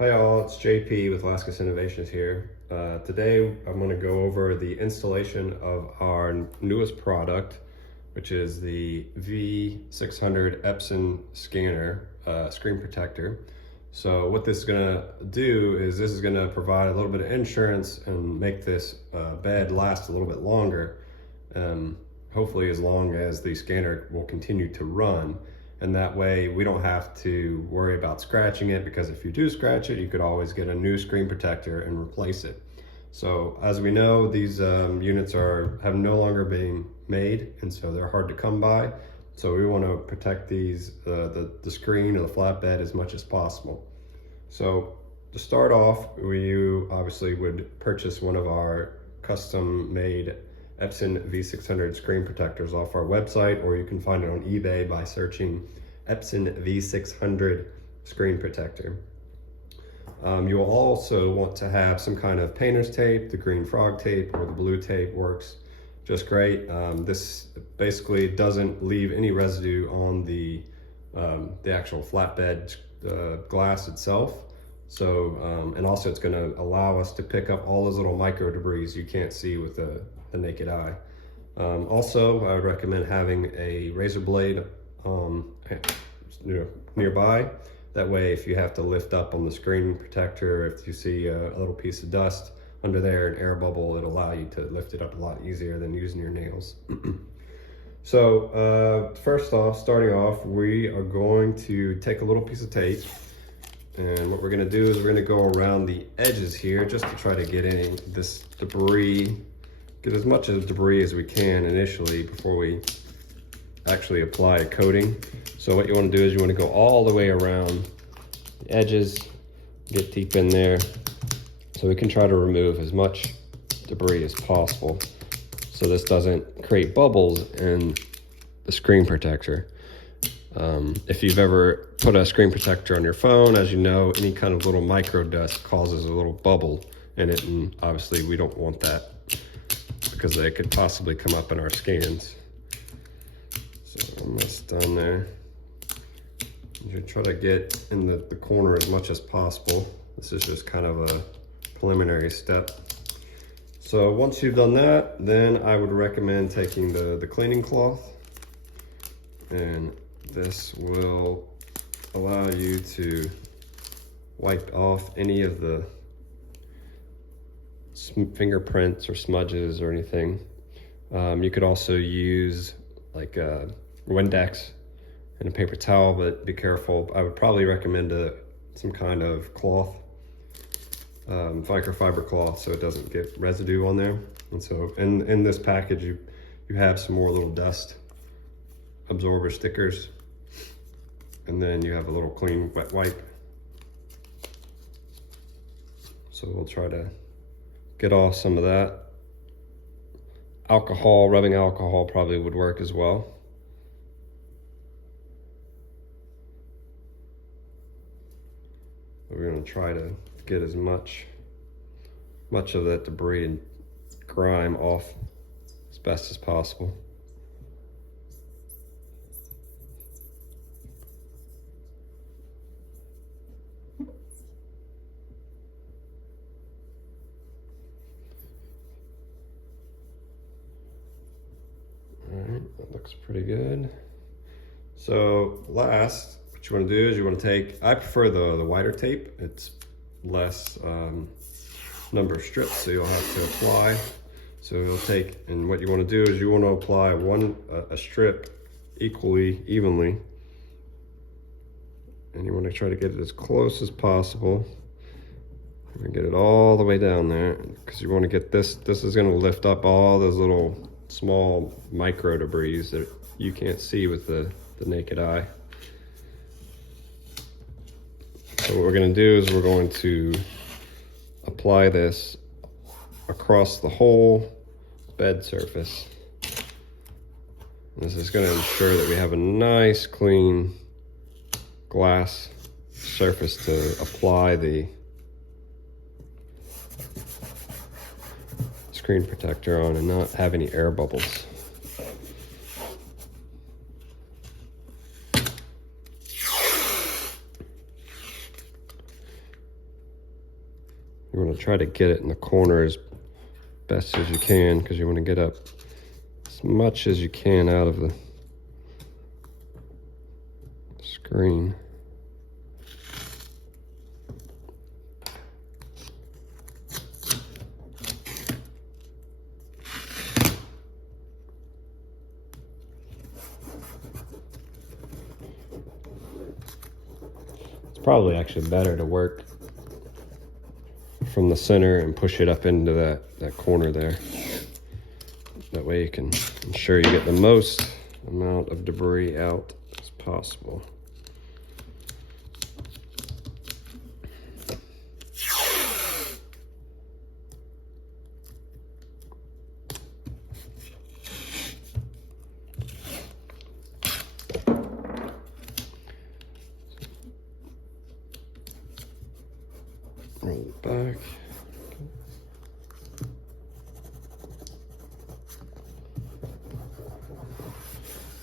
Hi all, it's JP with Laskus Innovations here. Today I'm going to go over the installation of our newest product, which is the V600 Epson scanner screen protector. So what this is going to do is this is going to provide a little bit of insurance and make this bed last a little bit longer, hopefully as long as the scanner will continue to run. And that way we don't have to worry about scratching it, because if you do scratch it, you could always get a new screen protector and replace it. So as we know, these units have no longer being made, and so they're hard to come by. So we want to protect these, the screen or the flatbed as much as possible. So to start off, you obviously would purchase one of our custom made Epson V600 screen protectors off our website, or you can find it on eBay by searching Epson V600 screen protector. You will also want to have some kind of painter's tape. The green frog tape or the blue tape works just great. This basically doesn't leave any residue on the actual flatbed glass itself. So, and also it's going to allow us to pick up all those little micro debris you can't see with the naked eye. Also, I would recommend having a razor blade nearby. That way, if you have to lift up on the screen protector, if you see a little piece of dust under there, an air bubble, it'll allow you to lift it up a lot easier than using your nails. So first off, starting off, we are going to take a little piece of tape, and what we're going to do is we're going to go around the edges here just to try to get any this debris, get as much of the debris as we can initially before we actually apply a coating. So what you want to do is you want to go all the way around the edges, get deep in there, so we can try to remove as much debris as possible so this doesn't create bubbles in the screen protector. If you've ever put a screen protector on your phone, as you know, any kind of little micro dust causes a little bubble in it, and obviously we don't want that because they could possibly come up in our scans. So almost done there. You try to get in the corner as much as possible. This is just kind of a preliminary step. So once you've done that, then I would recommend taking the cleaning cloth, and this will allow you to wipe off any of the fingerprints or smudges or anything. You could also use like a Windex and a paper towel, but be careful. I would probably recommend some kind of cloth, microfiber cloth, so it doesn't get residue on there. And so in this package, you have some more little dust absorber stickers, and then you have a little clean wet wipe. So we'll try to get off some of that. Alcohol, rubbing alcohol probably would work as well. We're going to try to get as much of that debris and grime off as best as possible. All right, that looks pretty good. So last, what you want to do is you want to take, I prefer the wider tape. It's less number of strips, so you'll have to apply. So you'll take, and what you want to do is you want to apply a strip evenly, and you want to try to get it as close as possible and get it all the way down there, because you want to get this is going to lift up all those little small micro debris that you can't see with the naked eye. So what we're going to do is we're going to apply this across the whole bed surface. This is going to ensure that we have a nice clean glass surface to apply the screen protector on and not have any air bubbles. You want to try to get it in the corner as best as you can, because you want to get up as much as you can out of the screen. It's probably actually better to work from the center and push it up into that corner there. That way you can ensure you get the most amount of debris out as possible. Roll it back.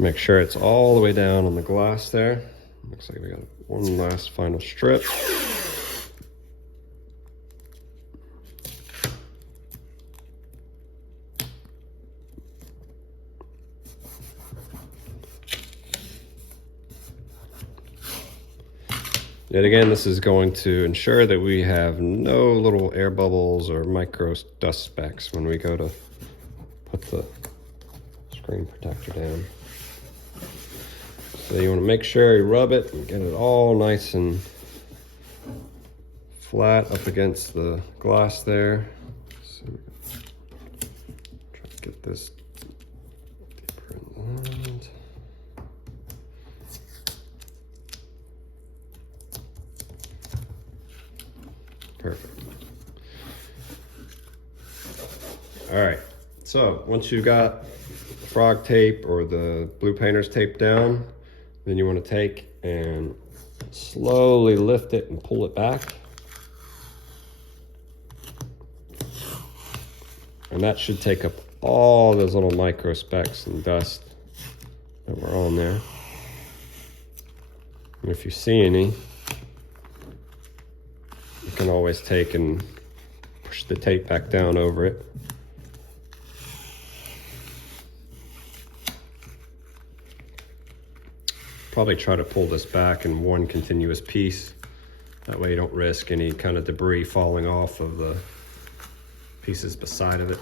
Make sure it's all the way down on the glass there. Looks like we got one last final strip. Yet again, this is going to ensure that we have no little air bubbles or micro dust specks when we go to put the screen protector down. So you want to make sure you rub it and get it all nice and flat up against the glass there. So try to get this deeper in the lines. Perfect. All right, so once you've got frog tape or the blue painter's tape down, then you want to take and slowly lift it and pull it back. And that should take up all those little micro specks and dust that were on there. And if you see any, you can always take and push the tape back down over it. Probably try to pull this back in one continuous piece. That way you don't risk any kind of debris falling off of the pieces beside of it.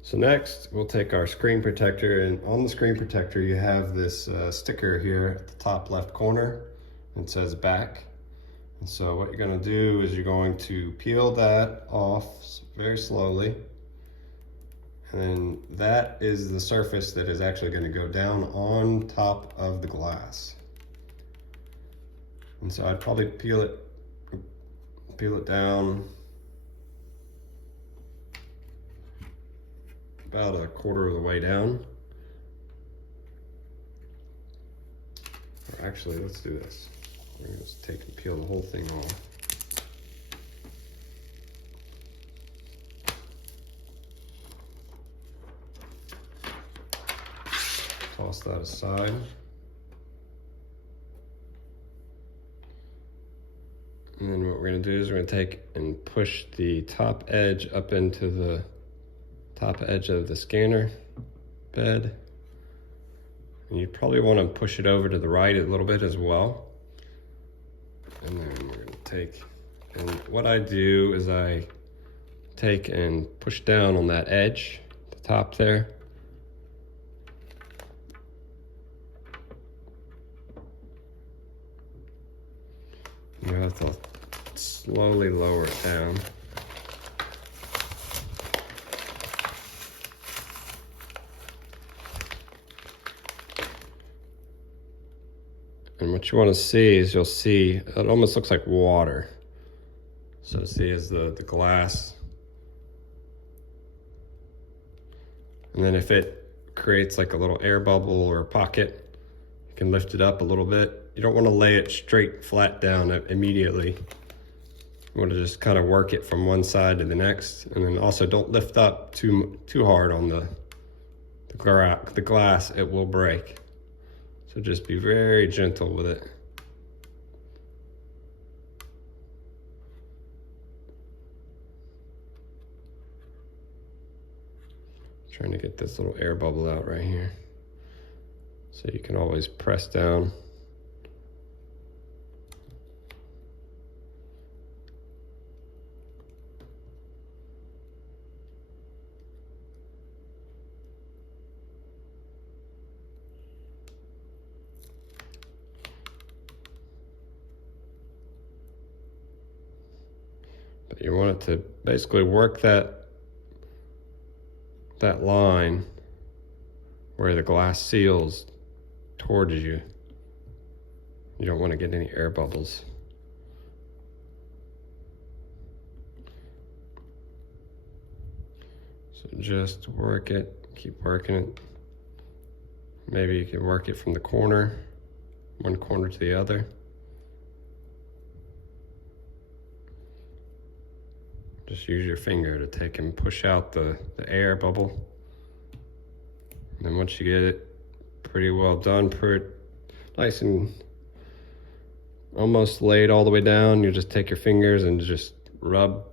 So next, we'll take our screen protector, and on the screen protector, you have this sticker here at the top left corner. It says back. And so what you're going to do is you're going to peel that off very slowly. And then that is the surface that is actually going to go down on top of the glass. And so I'd probably peel it down about a quarter of the way down. Or actually, let's do this. We're going to just take and peel the whole thing off. Toss that aside. And then what we're going to do is we're going to take and push the top edge up into the top edge of the scanner bed. And you probably want to push it over to the right a little bit as well. And then we're going to take, and what I do is I take and push down on that edge, the top there. You have to slowly lower it down. And what you want to see is you'll see it almost looks like water. So see is the glass. And then if it creates like a little air bubble or a pocket, you can lift it up a little bit. You don't want to lay it straight flat down immediately. You You want to just kind of work it from one side to the next, and then also don't lift up too hard on the glass. It will break. So just be very gentle with it. Trying to get this little air bubble out right here. So you can always press down. But you want it to basically work that line where the glass seals towards you. You don't want to get any air bubbles. So just work it, keep working it. Maybe you can work it from the corner, one corner to the other. Just use your finger to take and push out the air bubble. And then once you get it pretty well done, nice and almost laid all the way down, you just take your fingers and just rub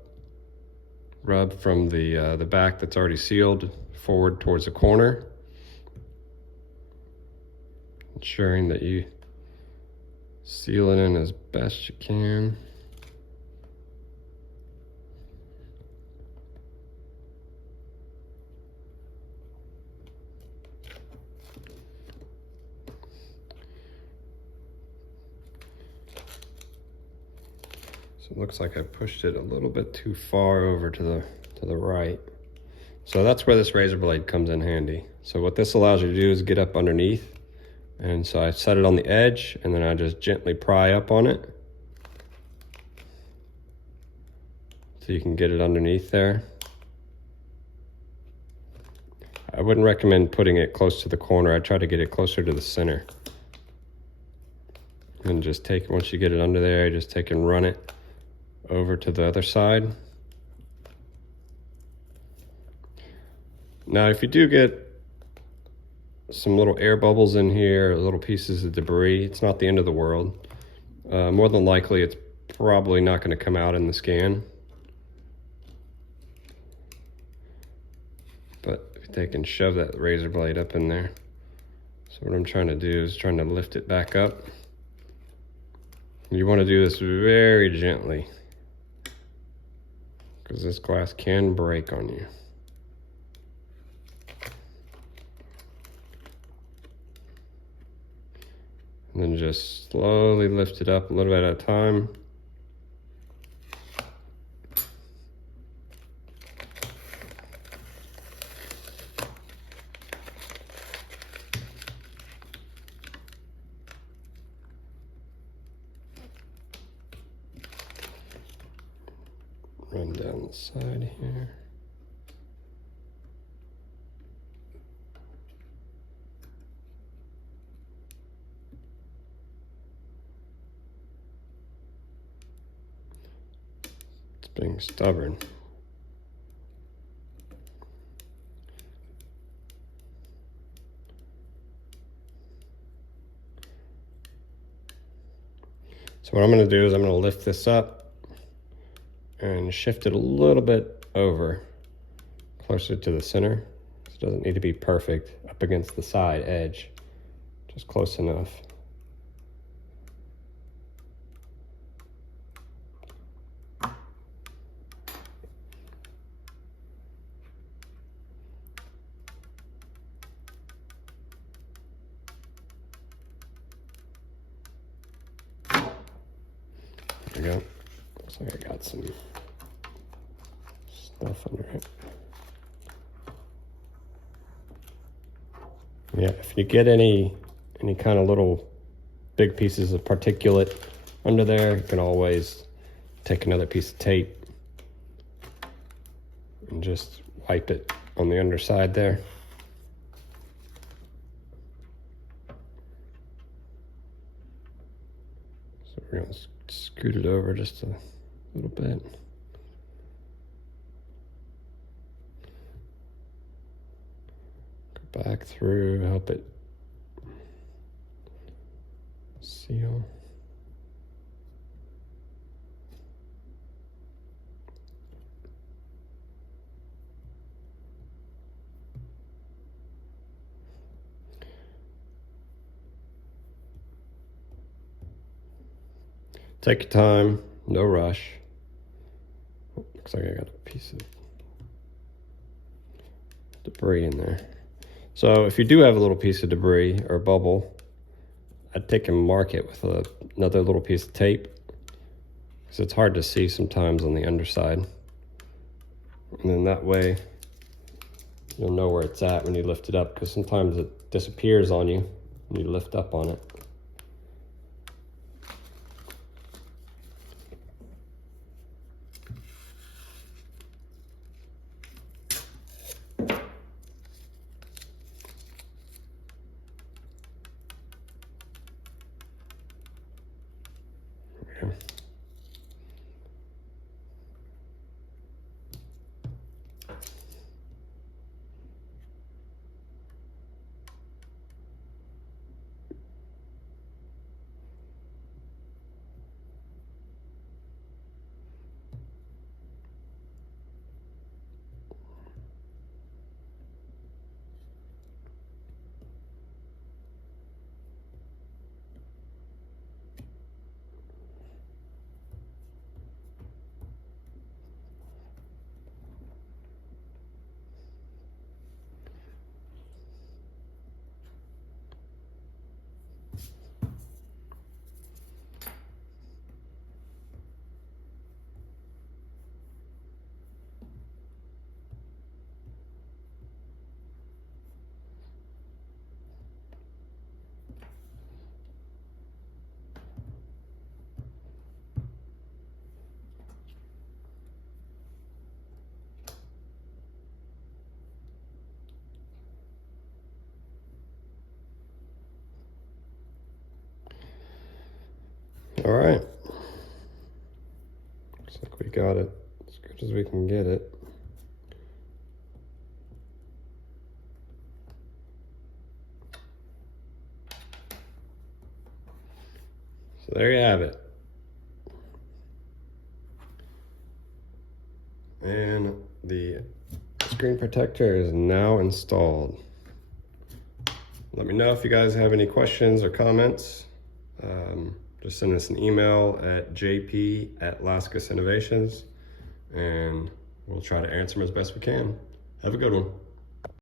from the back that's already sealed forward towards the corner, ensuring that you seal it in as best you can. So it looks like I pushed it a little bit too far over to the right. So that's where this razor blade comes in handy. So what this allows you to do is get up underneath. And so I set it on the edge, and then I just gently pry up on it. So you can get it underneath there. I wouldn't recommend putting it close to the corner. I try to get it closer to the center. And just take, once you get it under there, just take and run it over to the other side. Now, if you do get some little air bubbles in here, or little pieces of debris, it's not the end of the world. More than likely, it's probably not going to come out in the scan. But if you take and shove that razor blade up in there. So what I'm trying to do is trying to lift it back up. You want to do this very gently, because this glass can break on you. And then just slowly lift it up a little bit at a time. Run down the side here. It's being stubborn. So what I'm going to do is I'm going to lift this up and shift it a little bit over, closer to the center. It doesn't need to be perfect up against the side edge, just close enough. There we go. Looks like I got some stuff under it. Yeah, if you get any kind of little big pieces of particulate under there, you can always take another piece of tape and just wipe it on the underside there. So we're going to scoot it over just a a little bit. Go back through, help it seal. Take your time, no rush. Looks like I got a piece of debris in there. So if you do have a little piece of debris or bubble, I'd take and mark it with another little piece of tape, because it's hard to see sometimes on the underside. And then that way you'll know where it's at when you lift it up, because sometimes it disappears on you when you lift up on it. Okay. All right, looks like we got it as good as we can get it. So there you have it. And the screen protector is now installed. Let me know if you guys have any questions or comments. Just send us an email at jp@laskusinnovations, and we'll try to answer them as best we can. Have a good one.